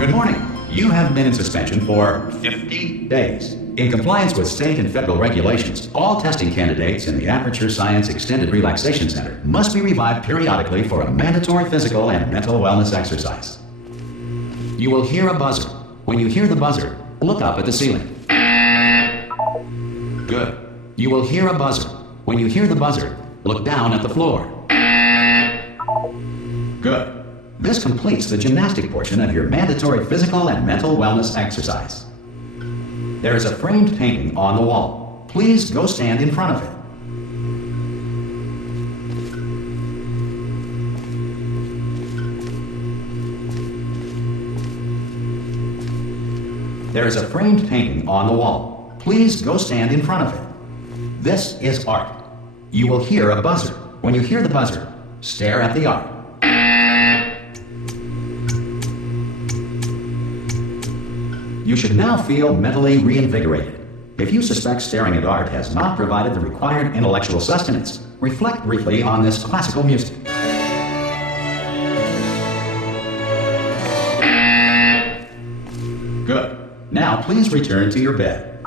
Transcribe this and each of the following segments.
Good morning. You have been in suspension for 50 days. In compliance with state and federal regulations, all testing candidates in the Aperture Science Extended Relaxation Center must be revived periodically for a mandatory physical and mental wellness exercise. You will hear a buzzer. When you hear the buzzer, look up at the ceiling. Good. You will hear a buzzer. When you hear the buzzer, look down at the floor. Good. This completes the gymnastic portion of your mandatory physical and mental wellness exercise. There is a framed painting on the wall. Please go stand in front of it. There is a framed painting on the wall. Please go stand in front of it. This is art. You will hear a buzzer. When you hear the buzzer, stare at the art. You should now feel mentally reinvigorated. If you suspect staring at art has not provided the required intellectual sustenance, reflect briefly on this classical music. Good. Now please return to your bed.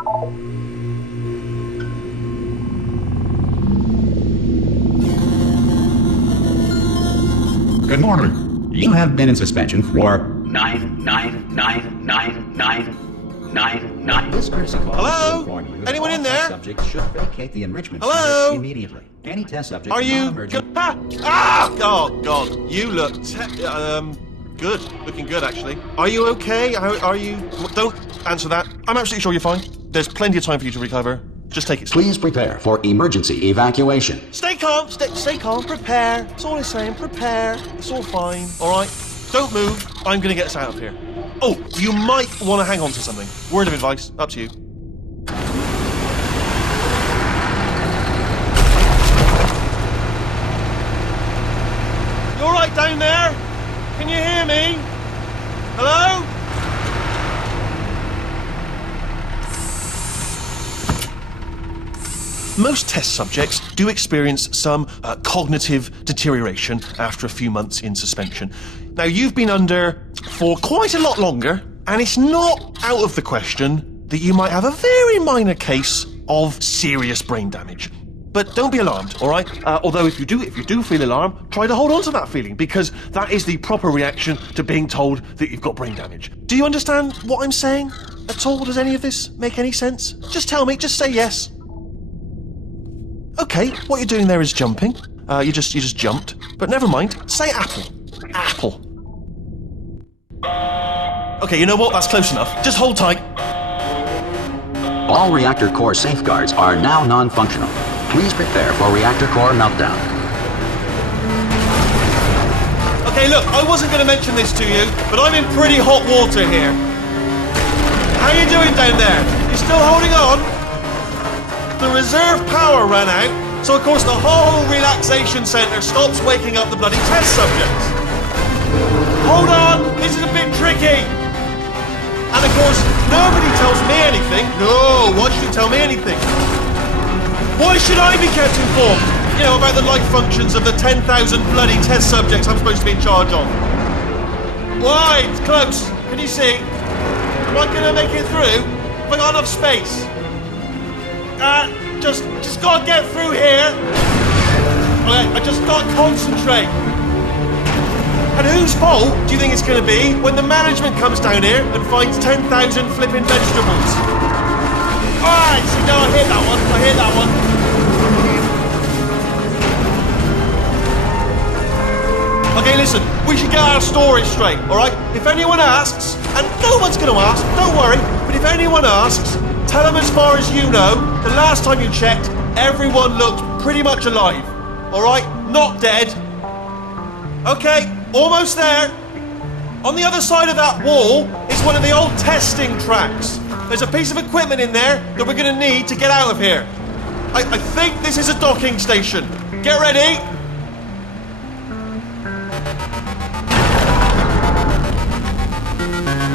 Good morning. You have been in suspension for 9999999. This courtesy call Hello? will inform you that Anyone all in there? test subjects should vacate the enrichment Hello? center immediately. Any test subject Are you non-emergent- good? Ah! Oh, God. You look good. Looking good, actually. Are you okay? Are you... Don't answer that. I'm absolutely sure you're fine. There's plenty of time for you to recover. Just take it slow. Please prepare for emergency evacuation. Stay calm. Stay calm. Prepare. That's all I'm saying. Prepare. It's all fine. All right? Don't move. I'm going to get us out of here. Oh, you might want to hang on to something. Word of advice. Up to you. You all right down there? Can you hear me? Hello? Most test subjects do experience some cognitive deterioration after a few months in suspension. Now, you've been under for quite a lot longer, and it's not out of the question that you might have a very minor case of serious brain damage. But don't be alarmed, all right? Although if you do feel alarmed, try to hold on to that feeling, because that is the proper reaction to being told that you've got brain damage. Do you understand what I'm saying at all? Does any of this make any sense? Just tell me, just say yes. Okay, what you're doing there is jumping. You just jumped. But never mind. Say apple. Apple. Okay, you know what? That's close enough. Just hold tight. All reactor core safeguards are now non-functional. Please prepare for reactor core meltdown. Okay, look, I wasn't going to mention this to you, but I'm in pretty hot water here. How you doing down there? You still holding on? The reserve power ran out, so of course the whole relaxation centre stops waking up the bloody test subjects. Hold on, this is a bit tricky. And of course, nobody tells me anything. No, why should you tell me anything? Why should I be kept informed? You know, about the life functions of the 10,000 bloody test subjects I'm supposed to be in charge of. Why? It's close. Can you see? Am I going to make it through? Have I got enough space? Just gotta get through here. Okay, I just gotta concentrate. And whose fault do you think it's gonna be when the management comes down here and finds 10,000 flipping vegetables? Alright, so now I hear that one. Okay, listen, we should get our story straight, alright? If anyone asks, and no one's gonna ask, don't worry, but if anyone asks, tell them as far as you know, the last time you checked, everyone looked pretty much alive. Alright? Not dead. Okay, almost there. On the other side of that wall is one of the old testing tracks. There's a piece of equipment in there that we're going to need to get out of here. I think this is a docking station. Get ready.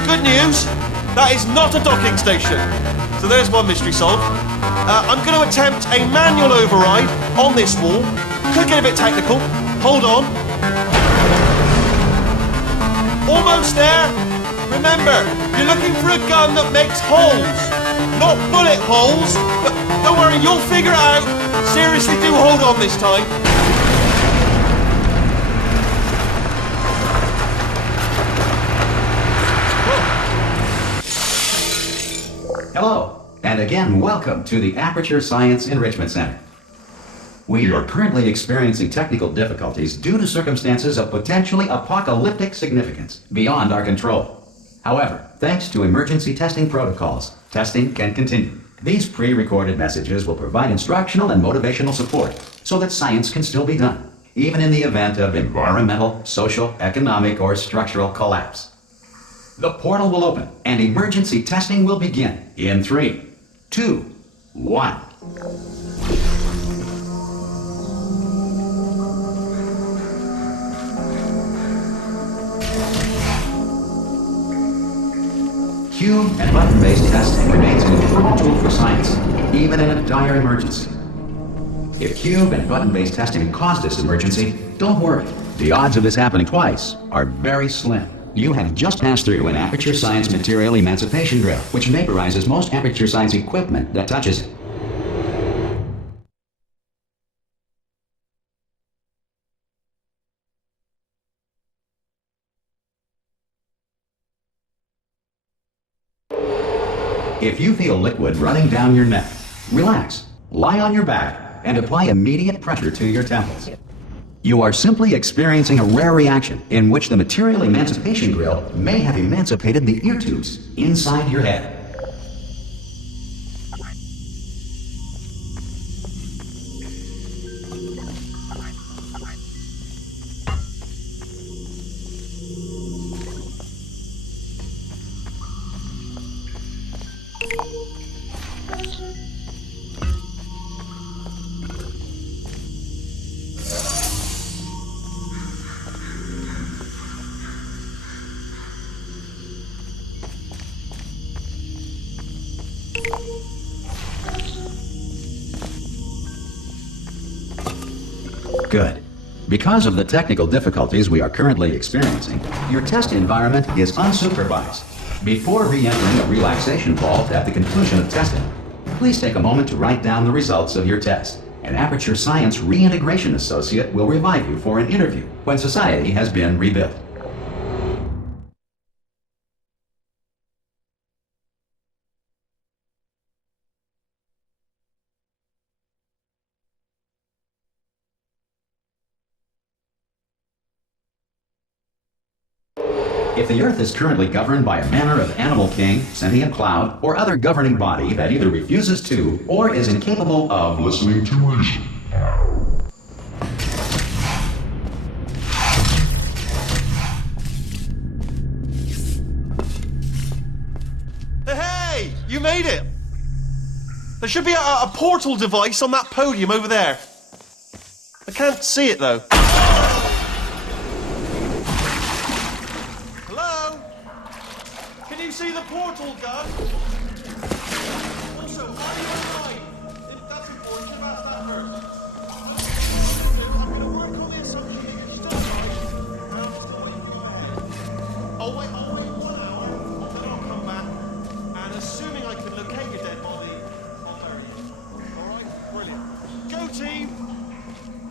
Good news, that is not a docking station. So there's one mystery solved. I'm going to attempt a manual override on this wall. Could get a bit technical. Hold on. Almost there. Remember, you're looking for a gun that makes holes, not bullet holes. But don't worry, you'll figure it out. Seriously, do hold on this time. Hello, and again, welcome to the Aperture Science Enrichment Center. We are currently experiencing technical difficulties due to circumstances of potentially apocalyptic significance beyond our control. However, thanks to emergency testing protocols, testing can continue. These pre-recorded messages will provide instructional and motivational support so that science can still be done, even in the event of environmental, social, economic, or structural collapse. The portal will open and emergency testing will begin in 3, 2, 1. Cube and button-based testing remains an important tool for science, even in a dire emergency. If cube and button-based testing caused this emergency, don't worry. The odds of this happening twice are very slim. You have just passed through an Aperture Science material emancipation drill, which vaporizes most Aperture Science equipment that touches it. If you feel liquid running down your neck, relax, lie on your back, and apply immediate pressure to your temples. You are simply experiencing a rare reaction in which the material emancipation grill may have emancipated the ear tubes inside your head. Good. Because of the technical difficulties we are currently experiencing, your test environment is unsupervised. Before re-entering a relaxation vault at the conclusion of testing, please take a moment to write down the results of your test. An Aperture Science Reintegration Associate will revive you for an interview when society has been rebuilt. If the Earth is currently governed by a manner of animal king, sentient cloud, or other governing body that either refuses to or is incapable of listening to reason. Hey, you made it! There should be a portal device on that podium over there. I can't see it though. Can you see the portal gun? Also, are you alive? That's important. You've asked that first. I'm going to work on the assumption that you're still alive. And I'm still waiting for your head. I'll wait 1 hour, then I'll come back. And assuming I can locate your dead body, I'll bury you. Alright? Brilliant. Go team!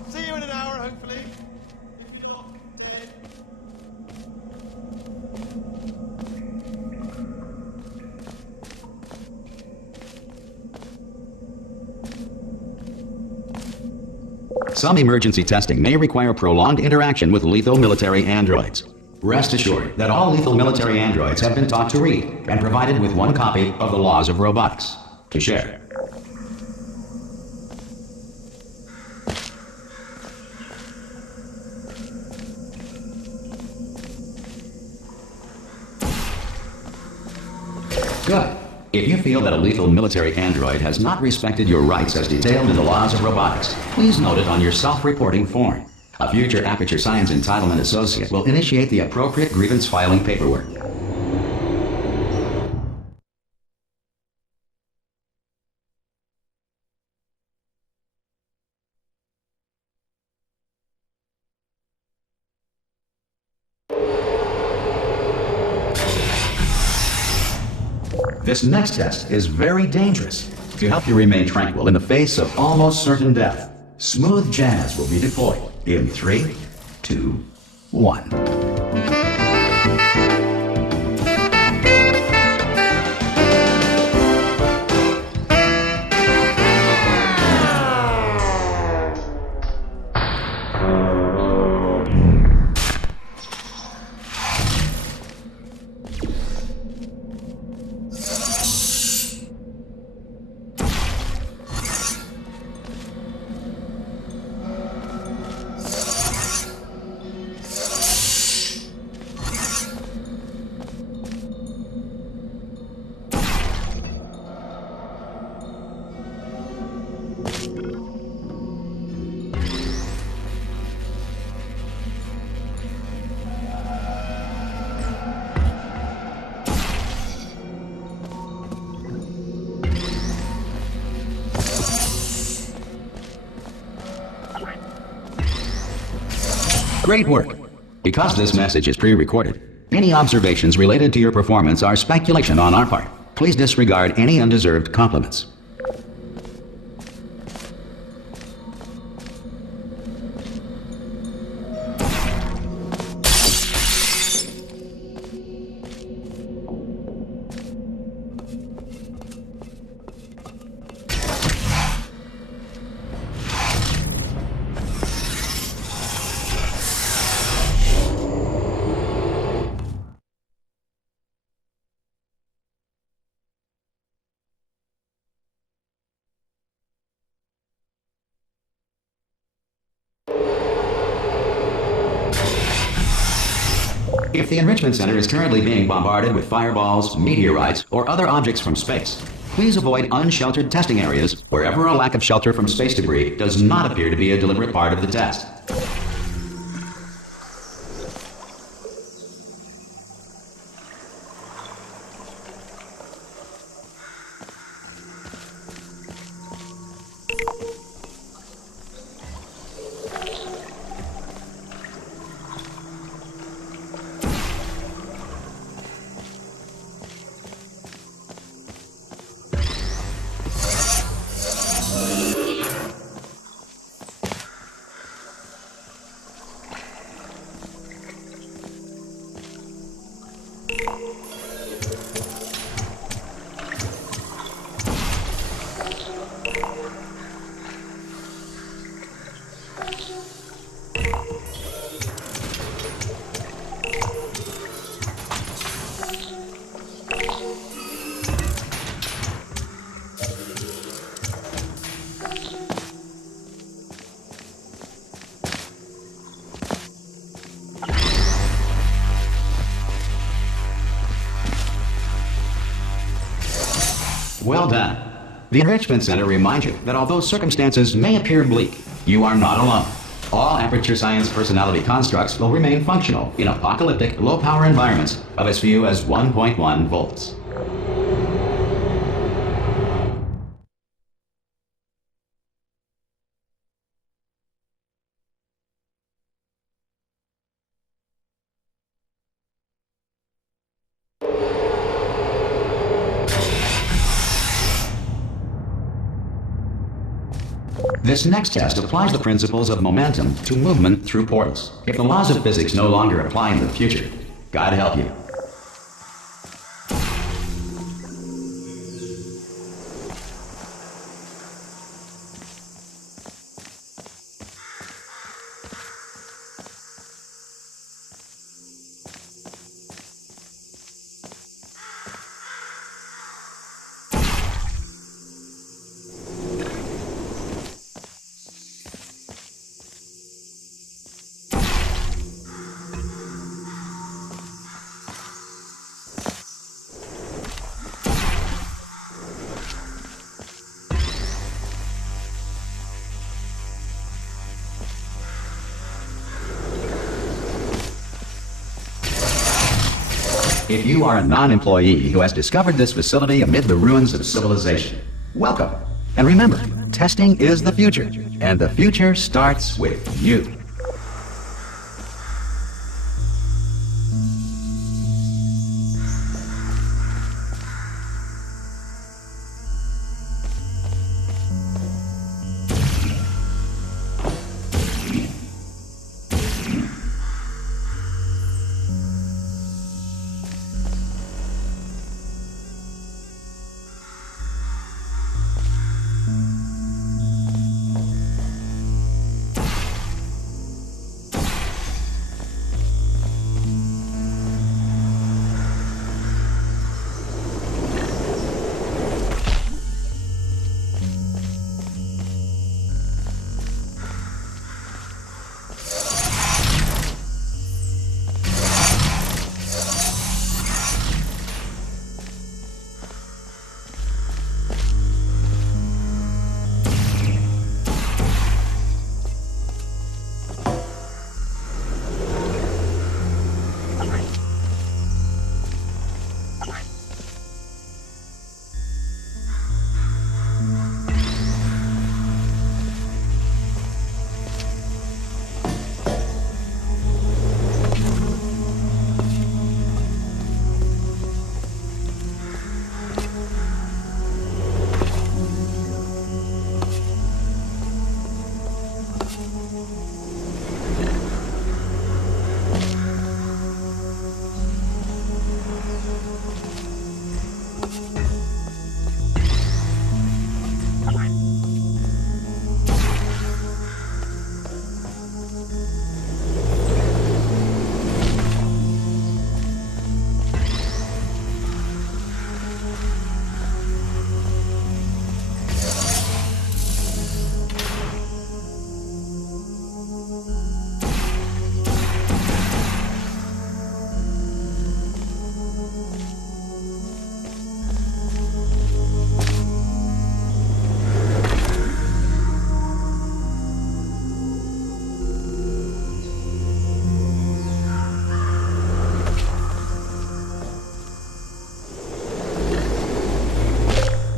See you in an hour, hopefully. If you're not dead. Some emergency testing may require prolonged interaction with lethal military androids. Rest assured that all lethal military androids have been taught to read and provided with one copy of the Laws of Robotics to share. Good. If you feel that a lethal military android has not respected your rights as detailed in the Laws of Robotics, please note it on your self-reporting form. A future Aperture Science Entitlement Associate will initiate the appropriate grievance filing paperwork. This next test is very dangerous. To help you remain tranquil in the face of almost certain death, smooth jazz will be deployed in 3, 2, 1. Great work. Because this message is pre-recorded, any observations related to your performance are speculation on our part. Please disregard any undeserved compliments. If the Enrichment Center is currently being bombarded with fireballs, meteorites, or other objects from space, please avoid unsheltered testing areas wherever a lack of shelter from space debris does not appear to be a deliberate part of the test. Well done. The Enrichment Center reminds you that although circumstances may appear bleak, you are not alone. All Aperture Science personality constructs will remain functional in apocalyptic, low-power environments of as few as 1.1 volts. This next test applies the principles of momentum to movement through portals. If the laws of physics no longer apply in the future, God help you. If you are a non-employee who has discovered this facility amid the ruins of civilization, welcome. And remember, testing is the future, and the future starts with you.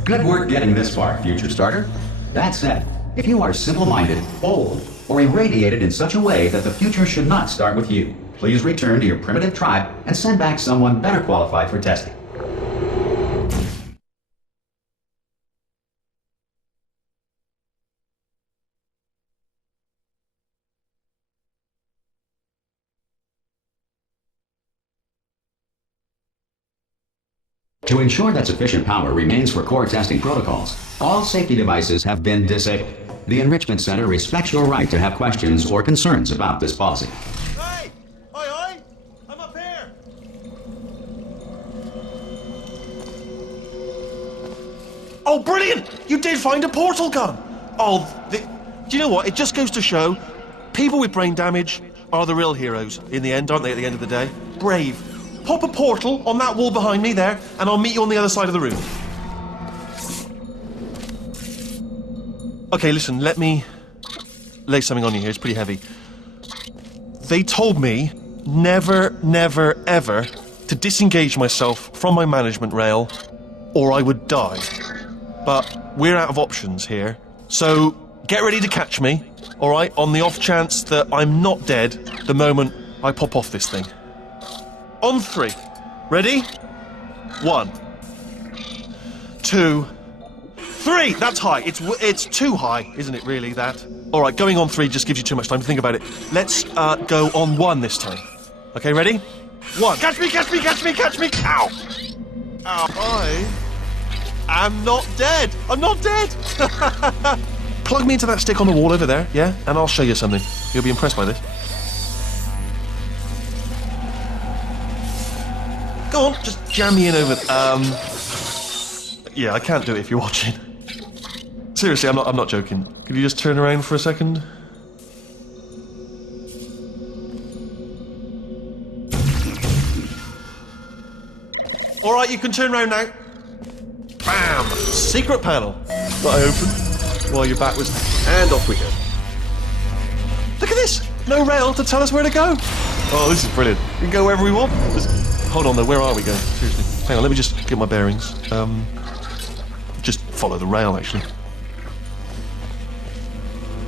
Good work getting this far, future starter. That said, if you are simple-minded, old, or irradiated in such a way that the future should not start with you, please return to your primitive tribe and send back someone better qualified for testing. To ensure that sufficient power remains for core testing protocols, all safety devices have been disabled. The Enrichment Center respects your right to have questions or concerns about this policy. Hey! Oi! I'm up here! Oh, brilliant! You did find a portal gun! Oh, do you know what? It just goes to show, people with brain damage are the real heroes in the end, aren't they, at the end of the day? Brave. Pop a portal on that wall behind me there, and I'll meet you on the other side of the room. Okay, listen, let me lay something on you here. It's pretty heavy. They told me never, never, ever to disengage myself from my management rail, or I would die. But we're out of options here, so get ready to catch me, all right, on the off chance that I'm not dead the moment I pop off this thing. On 3. Ready? 1, 2, 3. That's high. It's too high, isn't it, really, that? All right, going on 3 just gives you too much time to think about it. Let's go on 1 this time. Okay, ready? 1. Catch me, catch me, catch me, catch me! Ow! Ow. I am not dead. I'm not dead! Plug me into that stick on the wall over there, yeah? And I'll show you something. You'll be impressed by this. Go on, just jam me in over... Yeah, I can't do it if you're watching. Seriously, I'm not joking. Could you just turn around for a second? Alright, you can turn around now. Bam! Secret panel. That I opened while your back was... And off we go. Look at this! No rail to tell us where to go. Oh, this is brilliant. We can go wherever we want. Hold on though, where are we going? Seriously. Hang on, let me just get my bearings. Just follow the rail, actually.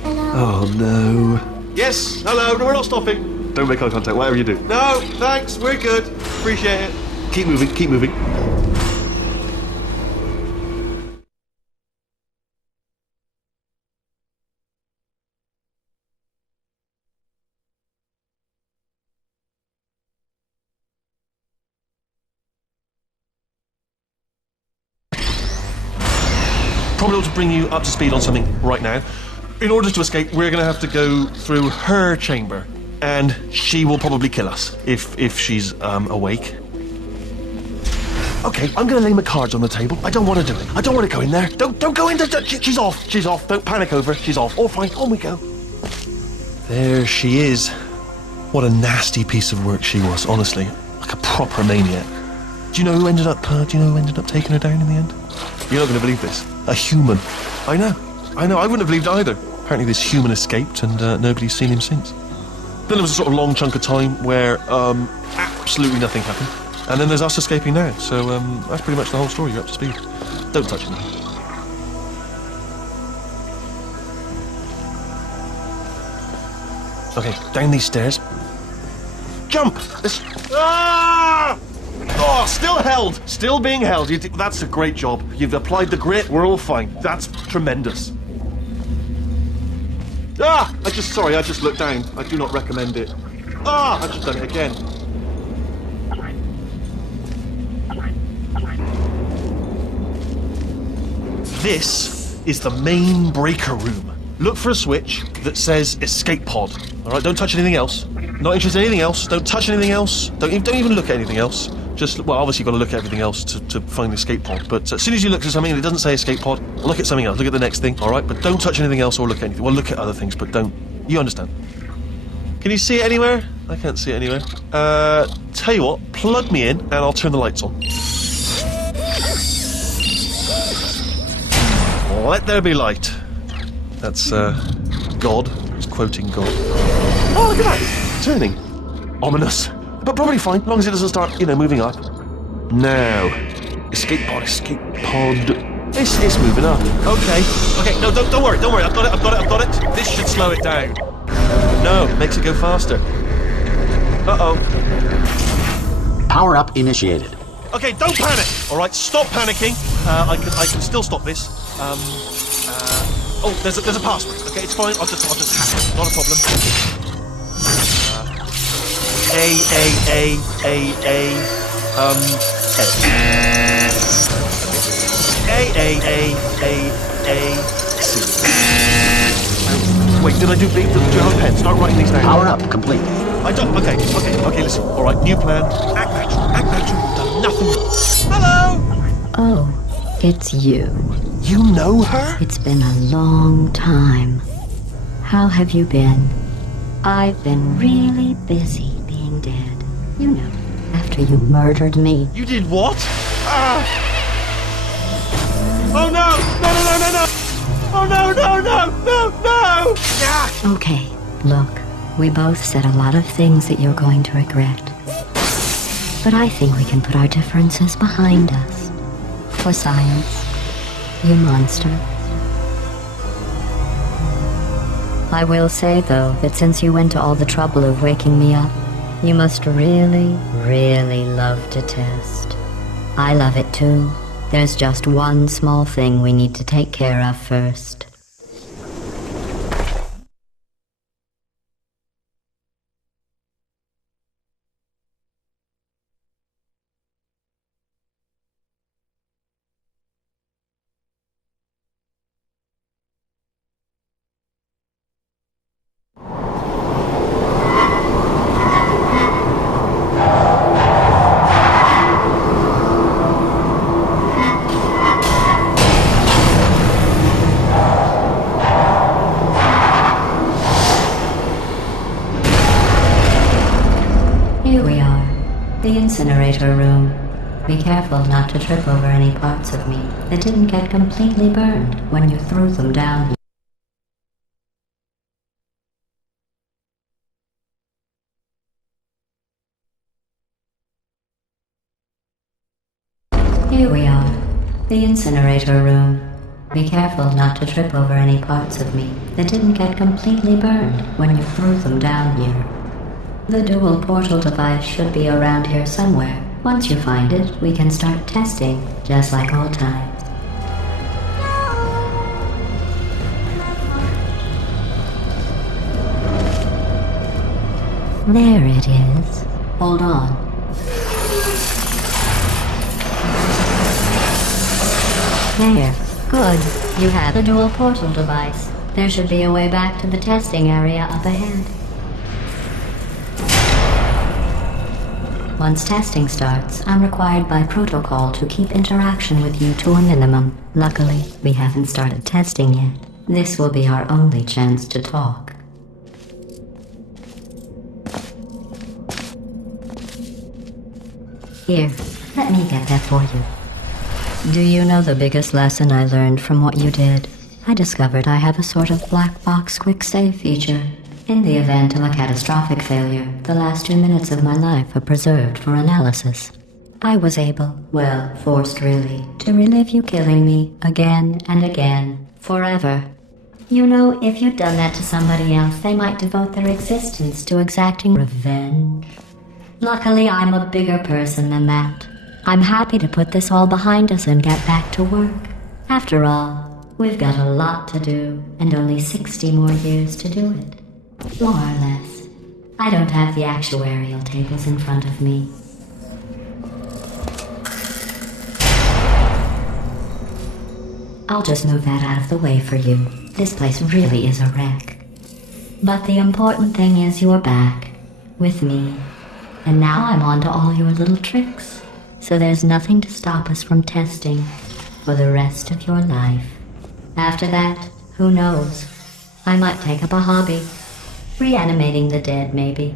Hello. Oh no. Yes, hello, no, we're not stopping. Don't make eye contact, whatever you do. No, thanks, we're good. Appreciate it. Keep moving, keep moving. Probably ought to bring you up to speed on something right now. In order to escape, we're going to have to go through her chamber, and she will probably kill us if she's awake. Okay, I'm going to lay my cards on the table. I don't want to do it. I don't want to go in there. Don't go in there. She's off. She's off. Don't panic over. She's off. All fine. On we go. There she is. What a nasty piece of work she was. Honestly, like a proper maniac. Do you know who ended up taking her down in the end? You're not going to believe this. A human. I know. I wouldn't have believed it either. Apparently this human escaped and nobody's seen him since. Then there was a sort of long chunk of time where absolutely nothing happened. And then there's us escaping now. So that's pretty much the whole story. You're up to speed. Don't touch me. Okay, down these stairs. Jump! Ah! Oh, still held. Still being held. That's a great job. You've applied the grit. We're all fine. That's tremendous. Ah! I just looked down. I do not recommend it. Ah! I've just done it again. This is the main breaker room. Look for a switch that says escape pod. Alright, don't touch anything else. Not interested in anything else. Don't touch anything else. Don't even look at anything else. Just, well, obviously you've got to look at everything else to find the escape pod. But as soon as you look at something and it doesn't say escape pod, look at something else. Look at the next thing, alright? But don't touch anything else or look at anything. Well, look at other things, but don't. You understand. Can you see it anywhere? I can't see it anywhere. Tell you what, plug me in and I'll turn the lights on. Let there be light. That's, God. He's quoting God. Oh, look at that! Turning. Ominous. But probably fine, as long as it doesn't start, moving up. Now. Escape pod. It's moving up. Okay, no, don't worry, I've got it. This should slow it down. No, makes it go faster. Uh-oh. Power up initiated. Okay, don't panic! Alright, stop panicking. I can still stop this. Oh, there's a password. Okay, it's fine, I'll just hack it. Not a problem. C. Wait, did I do B? Do you have a pen? Start writing these down. Power up complete. I don't. Okay, listen. Alright, new plan. Act natural. Done nothing wrong. Hello! Oh, it's you. You know her? It's been a long time. How have you been? I've been really busy being dead. You know, after you murdered me. You did what? Oh no! No! Oh no! Yeah! Okay, look, we both said a lot of things that you're going to regret. But I think we can put our differences behind us. For science, you monster. I will say, though, that since you went to all the trouble of waking me up, you must really, really love to test. I love it too. There's just one small thing we need to take care of first. The incinerator room. Be careful not to trip over any parts of me that didn't get completely burned when you threw them down here. Here we are. The incinerator room. Be careful not to trip over any parts of me that didn't get completely burned when you threw them down here. The dual portal device should be around here somewhere. Once you find it, we can start testing, just like old times. There it is. Hold on. There. Good. You have the dual portal device. There should be a way back to the testing area up ahead. Once testing starts, I'm required by protocol to keep interaction with you to a minimum. Luckily, we haven't started testing yet. This will be our only chance to talk. Here, let me get that for you. Do you know the biggest lesson I learned from what you did? I discovered I have a sort of black box quick save feature. In the event of a catastrophic failure, the last 2 minutes of my life are preserved for analysis. I was able, well, forced really, to relive you killing me again and again, forever. You know, if you'd done that to somebody else, they might devote their existence to exacting revenge. Luckily, I'm a bigger person than that. I'm happy to put this all behind us and get back to work. After all, we've got a lot to do, and only 60 more years to do it. More or less. I don't have the actuarial tables in front of me. I'll just move that out of the way for you. This place really is a wreck. But the important thing is you're back. With me. And now I'm on to all your little tricks. So there's nothing to stop us from testing for the rest of your life. After that, who knows? I might take up a hobby. Reanimating the dead, maybe.